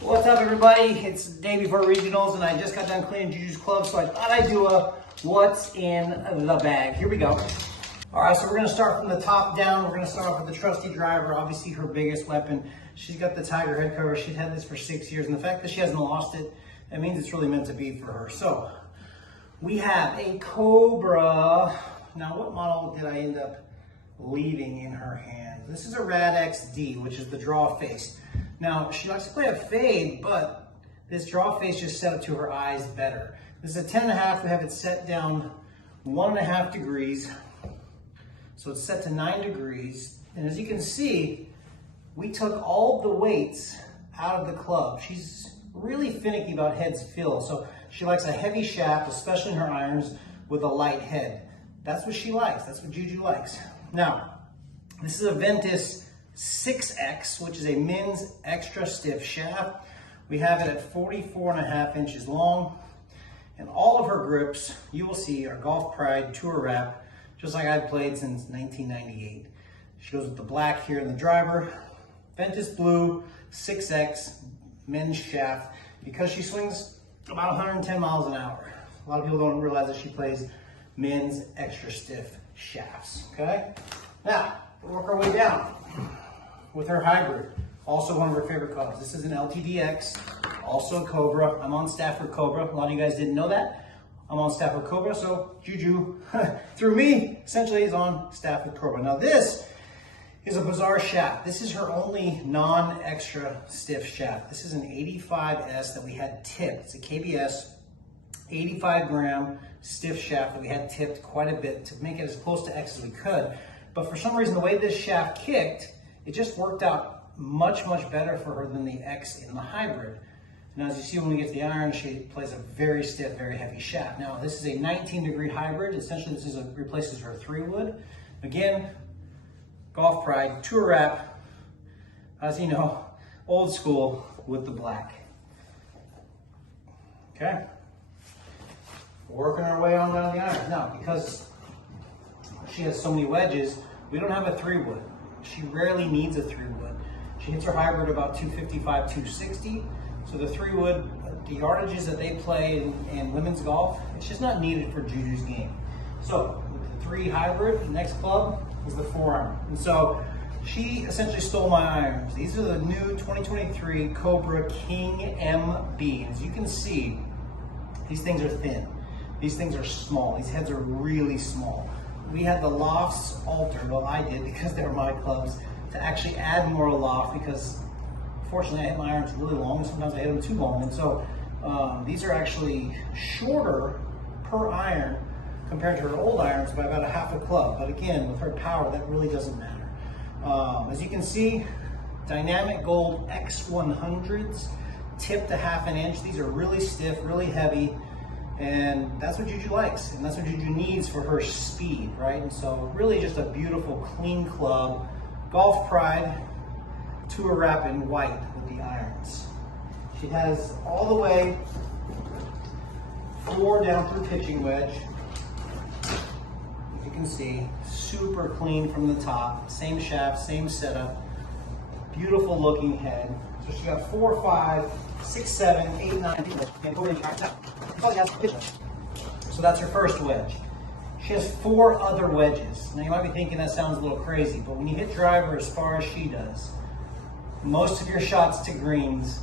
What's up, everybody? It's the day before regionals, and I just got done cleaning Juju's club, so I thought I'd do a what's in the bag. Here we go. All right, so we're gonna start from the top down. We're gonna start off with the trusty driver, obviously her biggest weapon. She's got the Tiger head cover. She's had this for 6 years, and the fact that she hasn't lost it, that means it's really meant to be for her. So we have a Cobra. Now, what model did I end up leaving in her hand? This is a Rad XD, which is the draw face. Now, she likes to play a fade, but this draw face just set up to her eyes better. This is a 10.5. We have it set down 1.5 degrees. So it's set to 9 degrees. And as you can see, we took all the weights out of the club. She's really finicky about head's feel. So she likes a heavy shaft, especially in her irons, with a light head. That's what she likes. That's what Juju likes. Now, this is a Ventus 6X, which is a men's extra stiff shaft. We have it at 44.5 inches long. And all of her grips, you will see, are Golf Pride Tour Wrap, just like I've played since 1998. She goes with the black here in the driver. Ventus Blue 6X men's shaft, because she swings about 110 miles an hour. A lot of people don't realize that she plays men's extra stiff shafts, okay? Now, we'll work our way down with her hybrid, also one of her favorite colors. This is an LTDX, also a Cobra. I'm on staff with Cobra. A lot of you guys didn't know that. I'm on staff with Cobra, so Juju, through me, essentially is on staff with Cobra. Now this is a bizarre shaft. This is her only non-extra stiff shaft. This is an 85S that we had tipped. It's a KBS 85 gram stiff shaft that we had tipped quite a bit to make it as close to X as we could. But for some reason, the way this shaft kicked, it just worked out much, much better for her than the X in the hybrid. Now, as you see, when we get to the iron, she plays a very stiff, very heavy shaft. Now, this is a 19-degree hybrid. Essentially, this replaces her 3-wood. Again, Golf Pride Tour Wrap, as you know, old school with the black. Okay, working our way on down the iron. Now, because she has so many wedges, we don't have a 3-wood. She rarely needs a 3-wood. She hits her hybrid about 255, 260. So the 3-wood, the yardages that they play in women's golf, it's just not needed for Juju's game. So with the 3 hybrid, the next club is the 4-iron. And so she essentially stole my irons. These are the new 2023 Cobra King MB. As you can see, these things are thin. These things are small. These heads are really small. We had the lofts altered, well I did because they were my clubs, to actually add more loft because fortunately I hit my irons really long, and sometimes I hit them too long. And so these are actually shorter per iron compared to her old irons by about a half a club. But again, with her power, that really doesn't matter. As you can see, dynamic gold X100s, tipped a ½ inch. These are really stiff, really heavy. And that's what Juju likes, and that's what Juju needs for her speed, right? And so really just a beautiful, clean club. Golf Pride Tour Wrap in white with the irons. She has all the way 4 down through pitching wedge. As you can see, super clean from the top. Same shaft, same setup. Beautiful looking head. So she got 4, 5, 6, 7, 8, 9, and 4 inch irons. So that's her first wedge. She has 4 other wedges. Now you might be thinking that sounds a little crazy, but when you hit driver as far as she does, most of your shots to greens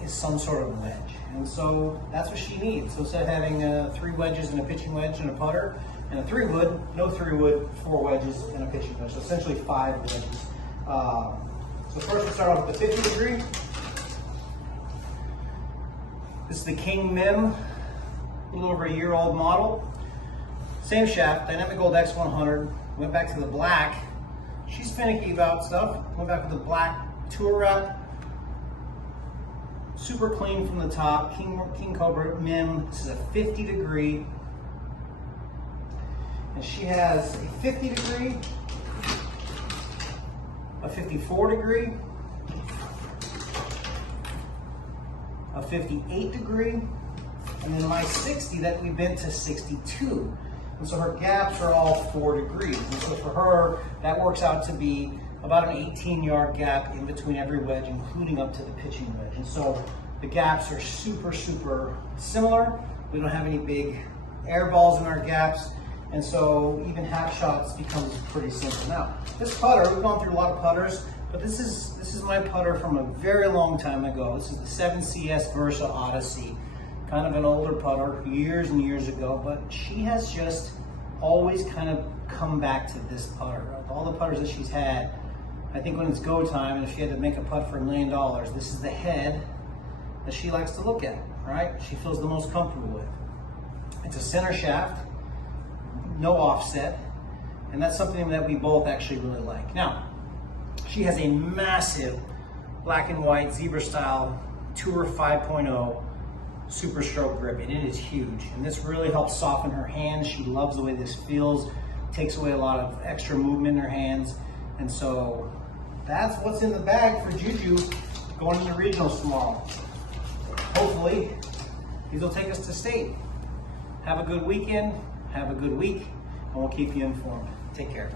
is some sort of wedge. And so that's what she needs. So instead of having 3 wedges and a pitching wedge and a putter, and a 3-wood, no 3-wood, 4 wedges and a pitching wedge. So essentially 5 wedges. So first we start off with the 50 degree. This is the King Mem, a little over a year-old model. Same shaft, dynamic gold X100. Went back to the black. She's finicky about stuff. Went back to the black Tour Wrap. Super clean from the top. King Cobra Mem. This is a 50 degree. And she has a 50 degree, a 54 degree, a 58 degree, and then my 60 that we bent to 62. And so her gaps are all 4 degrees. And so for her, that works out to be about an 18-yard gap in between every wedge, including up to the pitching wedge. And so the gaps are super, super similar. We don't have any big air balls in our gaps. And so even half shots becomes pretty simple. Now, this putter, we've gone through a lot of putters, but this is my putter from a very long time ago. This is the 7CS Versa Odyssey. Kind of an older putter, years and years ago, but she has just always kind of come back to this putter. Of all the putters that she's had, I think when it's go time, and if she had to make a putt for $1 million, this is the head that she likes to look at, right? She feels the most comfortable with. It's a center shaft, no offset, and that's something that we both actually really like. Now, she has a massive black and white zebra style Tour 5.0 super stroke grip, and it is huge. And this really helps soften her hands. She loves the way this feels, takes away a lot of extra movement in her hands. And so that's what's in the bag for Juju going into regionals tomorrow. Hopefully, these will take us to state. Have a good weekend, have a good week, and we'll keep you informed. Take care.